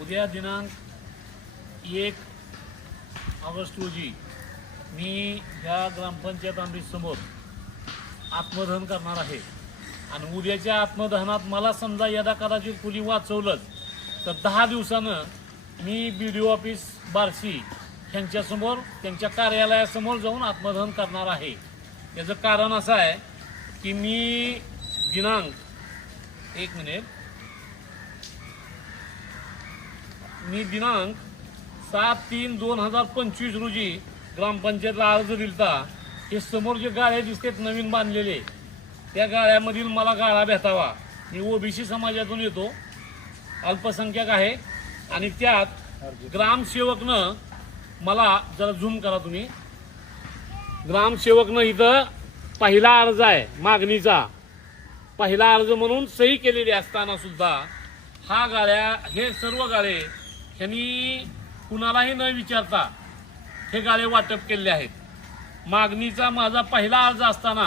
उद्या दिनांक 1 ऑगस्ट रोजी मी ह्या ग्रामपंचायत ऑफिससमोर आत्मदहन करणार आहे. आणि उद्याच्या आत्मदहनात मला समजा यदा कदाचित कुणी वाचवलंच तर 10 दिवसानं मी BDO ऑफिस बार्शी यांच्यासमोर त्यांच्या कार्यालयासमोर जाऊन आत्मदहन करणार आहे. याचं कारण असं आहे की मी दिनांक 7/3/2025 रोजी ग्रामपंचायतला अर्ज दिलता. हे समोर जे गाळ्या दिसतात नवीन बांधलेले, त्या गाळ्यामधील मला गाळा भेटावा. मी OBC समाजातून येतो, अल्पसंख्याक आहे. आणि त्यात ग्रामसेवकनं मला जरा झूम करा तुम्ही. ग्रामसेवकनं इथं पहिला अर्ज आहे मागणीचा, पहिला अर्ज म्हणून सही केलेली असताना सुद्धा हा गाळ्या, हे सर्व गाळे ह्यांनी कुणालाही न विचारता हे गाळे वाटप केले आहेत. मागणीचा माझा पहिला अर्ज असताना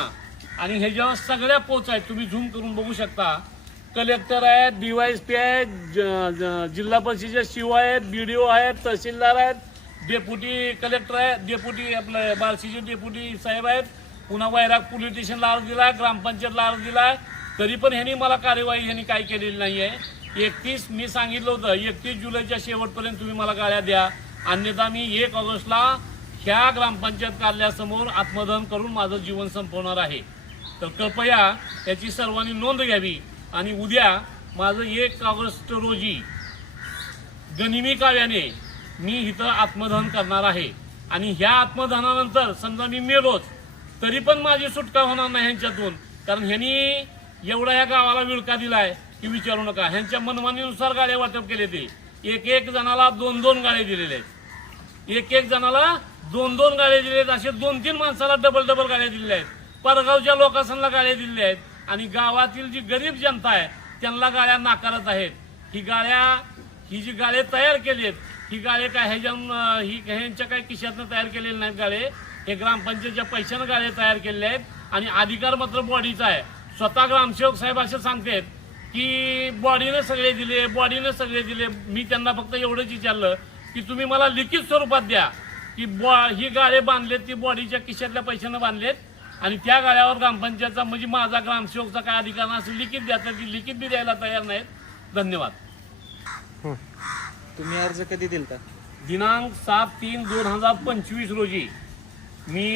आणि ह्याच्यावर सगळ्या पोच आहेत, तुम्ही झूम करून बघू शकता. कलेक्टर आहेत, DYSP आहेत, जिल्हा परिषदेचे CO आहेत, BDO आहेत, तहसीलदार आहेत, डेप्युटी कलेक्टर आहेत, डेप्युटी आपलं बार्शीचे डेप्युटी साहेब आहेत. पुन्हा वैराग पोलीस स्टेशनला अर्ज दिला, ग्रामपंचायतला अर्ज दिला, तरी पण ह्यांनी मला कार्यवाही ह्यांनी काय केलेली नाही आहे. 31 मी सांगितलं होतं 31 जुलैच्या शेवटपर्यंत तुम्ही मला गाळ्या द्या, अन्यथा मी 1 ऑगस्टला ह्या ग्रामपंचायत कार्यालयासमोर आत्मदहन करून माझं जीवन संपवणार आहे. तर कृपया याची सर्वांनी नोंद घ्यावी. आणि उद्या माझं 1 ऑगस्ट रोजी गनिमी काव्याने मी इथं आत्मदहन करणार आहे. आणि ह्या आत्मदहनानंतर समजा मी मेलोच तरी पण माझी सुटका होणार नाही ह्यांच्यातून, कारण ह्यांनी एवढा ह्या गावाला विळका दिलाय की विचारू नका. ह्यांच्या मनमानीनुसार गाड्या वाटप केले, ते एक जणाला 2-2 गाड्या दिलेले आहेत, एक जणाला 2-2 गाड्या दिले आहेत, असे 2-3 माणसाला डबल गाड्या दिलेल्या आहेत. परगावच्या लोकांना गाड्या दिलेल्या आहेत आणि गावातील जी गरीब जनता आहे त्यांना गाड्या नाकारत आहेत. ही जी गाळे तयार केली आहेत, ही गाळे काय ह्यांच्या काय खिशातनं तयार केलेले नाहीत गाळे, हे ग्रामपंचायतच्या पैशानं गाळे तयार केलेले आहेत. आणि अधिकार मात्र बॉडीचा आहे. स्वतः ग्रामसेवक साहेब असे सांगतात की बॉडीने सगळे दिले. मी त्यांना फक्त एवढंच विचारलं की तुम्ही मला लिखित स्वरूपात द्या की ही गाळे बांधलेत ती बॉडीच्या खिशातल्या पैशानं बांधलेत आणि त्या गाळ्यावर ग्रामपंचायतचा म्हणजे माझा ग्रामसेवकचा काय अधिकार नाही असं लिखित द्या. तर ती लिखित बी द्यायला तयार नाहीत. धन्यवाद. तुम्ही अर्ज कधी दिलता? दिनांक 7/3/2025 रोजी मी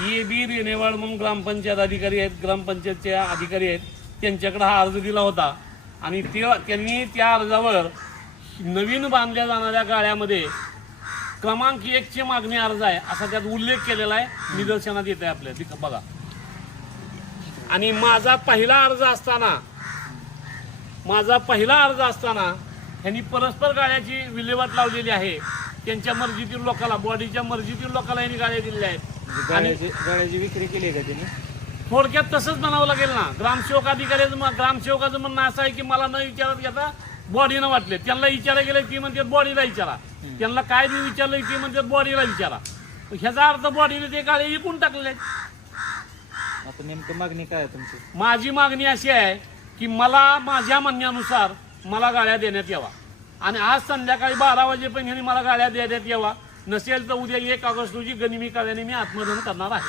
EAB रेनेवाड म्हणून ग्रामपंचायत अधिकारी आहेत, ग्रामपंचायतचे अधिकारी आहेत, त्यांच्याकडे हा अर्ज दिला होता. आणि त्यांनी त्या अर्जावर नवीन बांधल्या जाणाऱ्या गाळ्यामध्ये क्रमांक 1 ची मागणी अर्ज आहे असा त्यात उल्लेख केलेला आहे, निदर्शनात येत आहे आपल्या बघा. आणि माझा पहिला अर्ज असताना ह्यांनी परस्पर गाळ्याची विल्हेवाट लावलेली आहे. त्यांच्या मर्जीतील लोकांना, बॉडीच्या मर्जीतील लोकांना यांनी गाड्या दिलेल्या आहेत. गाड्याची विक्री केली आहे का त्यांनी? थोडक्यात तसंच म्हणावं लागेल ना. ग्रामसेवकाचं म्हणणं असं आहे की मला न विचारत घेता बॉडीनं वाटले. त्यांना विचारा गेलं ती म्हणते बॉडीला विचारा, त्यांना काय मी विचारलं ती म्हणते बॉडीला विचारा. ह्याचा अर्थ बॉडीने ते गाळे विकून टाकले. आता नेमकं मागणी काय आहे तुमची? माझी मागणी अशी आहे की मला माझ्या म्हणण्यानुसार मला गाड्या देण्यात यावा. आणि आज संध्याकाळी 12 वाजेपर्यंत मला गाड्या देण्यात यावा. नसेल तर उद्या 1 ऑगस्ट रोजी गनिमी काव्याने मी आत्मदहन करणार आहे.